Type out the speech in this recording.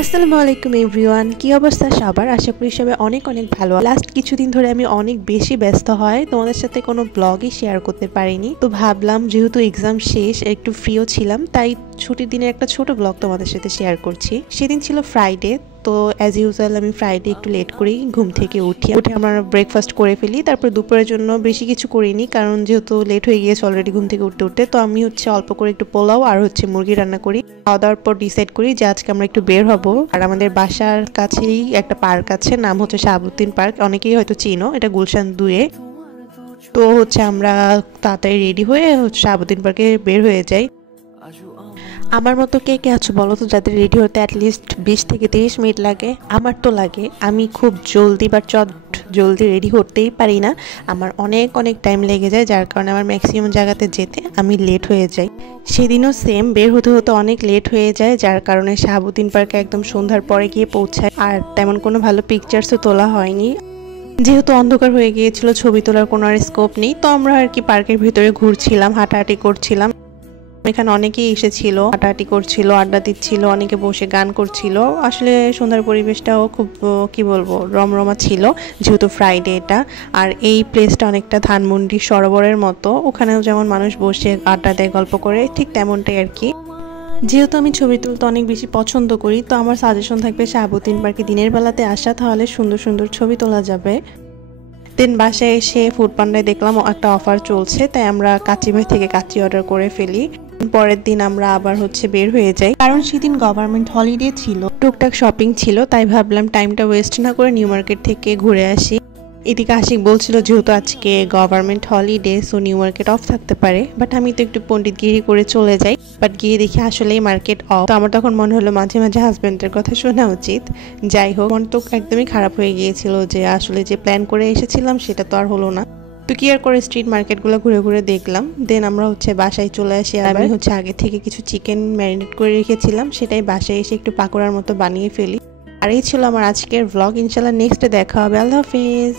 আসসালামু আলাইকুম এভরিওয়ান, কি অবস্থা সবার? আশা করি সবাই অনেক অনেক ভালো। লাস্ট কিছুদিন ধরে আমি অনেক বেশি ব্যস্ত হয় তোমাদের সাথে কোনো ব্লগই শেয়ার করতে পারিনি। তো ভাবলাম যেহেতু এক্সাম শেষ, একটু ফ্রিও ছিলাম, তাই ছুটির দিনের একটা ছোট ব্লগ তোমাদের সাথে শেয়ার করছি। সেদিন ছিল ফ্রাইডে, তো অ্যাজ ইউজুয়াল আমি ফ্রাইডে একটু লেট করেই ঘুম থেকে উঠে আমরা ব্রেকফাস্ট করে ফেলি। তারপর দুপুরের জন্য বেশি কিছু করিনি, কারণ যেহেতু লেট হয়ে গিয়েছে অলরেডি ঘুম থেকে উঠতে। তো আমি অল্প করে একটু পোলাও আর মুরগি রান্না করি। খাওয়া দাওয়ার পর ডিসাইড করি যে আজকে আমরা একটু বের হব। আর আমাদের বাসার কাছেই একটা পার্ক আছে, নাম হচ্ছে শাহাবুদ্দিন পার্ক, অনেকেই হয়তো চিনো, এটা গুলশান 2-এ। তো আমরা তাড়াতাড়ি রেডি হয়ে শাহাবুদ্দিন পার্কে বের হয়ে যাই। আমার মতো কে কে আছো বলো তো, যাদের রেডি হতে অ্যাটলিস্ট 20 থেকে 30 মিনিট লাগে? আমার তো লাগে। আমি খুব জলদি রেডি হতেই পারি না, আমার অনেক অনেক টাইম লেগে যায়, যার কারণে আমার ম্যাক্সিমাম জায়গাতে যেতে আমি লেট হয়ে যাই। সেদিনও সেম, বের হতে হতে অনেক লেট হয়ে যায়, যার কারণে শাহাবুদ্দিন পার্কে একদম সন্ধ্যার পরে গিয়ে পৌঁছায়। আর তেমন কোনো ভালো পিকচার্সও তোলা হয়নি, যেহেতু অন্ধকার হয়ে গিয়েছিল, ছবি তোলার কোনো আর স্কোপ নেই। তো আমরা আর কি পার্কের ভিতরে ঘুরছিলাম, হাঁটাহাঁটি করছিলাম। এখানে অনেকেই এসেছিল, হাঁটাহাঁটি করছিল, আড্ডা দিচ্ছিল, অনেকে বসে গান করছিল। আসলে সন্ধ্যার পরিবেশটাও খুব কি বলবো, রমরমা ছিল, যেহেতু ফ্রাইডে এটা। আর এই প্লেসটা অনেকটা ধানমন্ডি সরোবরের মতো, ওখানেও যেমন মানুষ বসে আড্ডা দেয়, গল্প করে, ঠিক তেমনটাই আর কি। যেহেতু আমি ছবি তুলতে অনেক বেশি পছন্দ করি, তো আমার সাজেশন থাকবে শাহাবুদ্দিন পার্কে দিনের বেলাতে আসা, তাহলে সুন্দর সুন্দর ছবি তোলা যাবে। দেন বাসায় এসে ফুড পান্ডায় দেখলাম একটা অফার চলছে, তাই আমরা কাচ্চি ভাই থেকে কাচ্চি অর্ডার করে ফেলি। পরের দিন আমরা আবার বের হয়ে যাই, কারণ সেদিন গভর্নমেন্ট হলিডে ছিল, টুকটাক শপিং ছিল, তাই ভাবলাম টাইমটা ওয়েস্ট না করে নিউ মার্কেট থেকে ঘুরে আসি। এদিকে আশিক বলছিল যেহেতু আজকে government holiday, so new market of থাকতে পারে, বাট আমি তো একটু পণ্ডিতগিরি করে চলে যাই। বাট গিয়ে দেখি আসলেই মার্কেট অফ। তো আমার তখন মনে হলো মাঝে মাঝে হাজব্যান্ডের কথা শোনা উচিত। যাই হোক, মন তো একদমই খারাপ হয়ে গিয়েছিল যে আসলে যে প্ল্যান করে এসেছিলাম সেটা তো আর হলো না। তো কি আর করে স্ট্রিট মার্কেটগুলো ঘুরে ঘুরে দেখলাম। দেন আমরা বাসায় চলে আসি। আমি আগে থেকে কিছু চিকেন ম্যারিনেট করে রেখেছিলাম, সেটাই বাসায় এসে একটু পাকোড়ার মতো বানিয়ে ফেলি। আর এই ছিল আমার আজকের ভ্লগ। ইনশাল্লাহ নেক্সটে দেখা হবে। আল্লাহ হাফেজ।